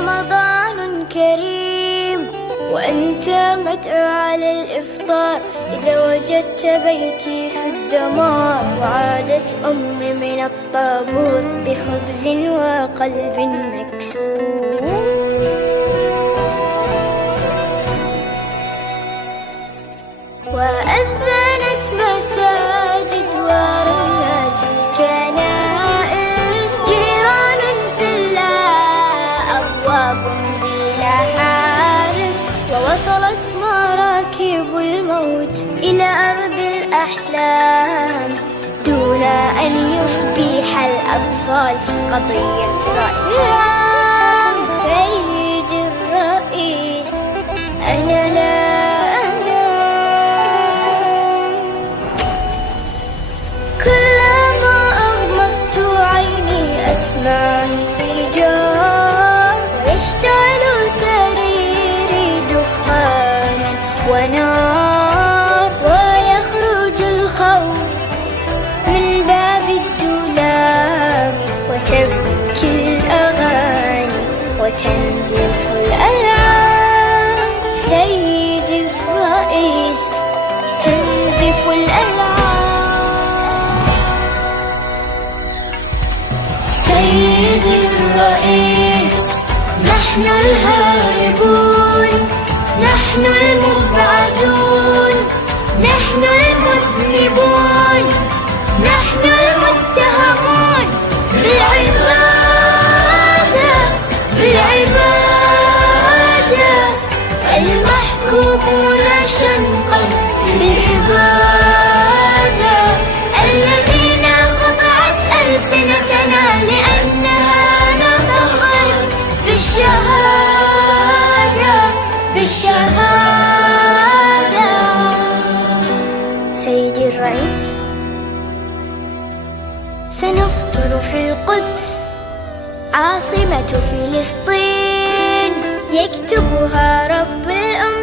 رمضان كريم وأنت مدعو على الإفطار، إذا وجدت بيتي في الدمار وعادت أمي من الطابور بخبز وقلب مكسور. وأذنت مساجد ورنت الكنائس، جيران في الله أبواب بلا حارس، ووصلت مراكب الموت إلى أرض الأحلام دون أن يصبح الأطفال قضية رأي عام. سيد الرئيس أنا لا كلما أغمضت عيني أسمع انفجار، ويشتعل سريري دخانا ونار، ويخرج الخوف من باب الدولاب، وتبكي الأغاني وتنزف الألعاب. سيدي الرئيس تنزف الألعاب. سيدي الرئيس نحن الهاربون، نحن المبعدون، نحن المذنبون، نحن المتهمون بالعبادة، بالعبادة، المحكومون شنقا بالإبادة، الذين قطعت ألسنتنا لأنها نطقت بالشهادة، بالشهادة. سيدي الرئيس سنفطر في القدس عاصمة فلسطين، يكتبها رب الأمة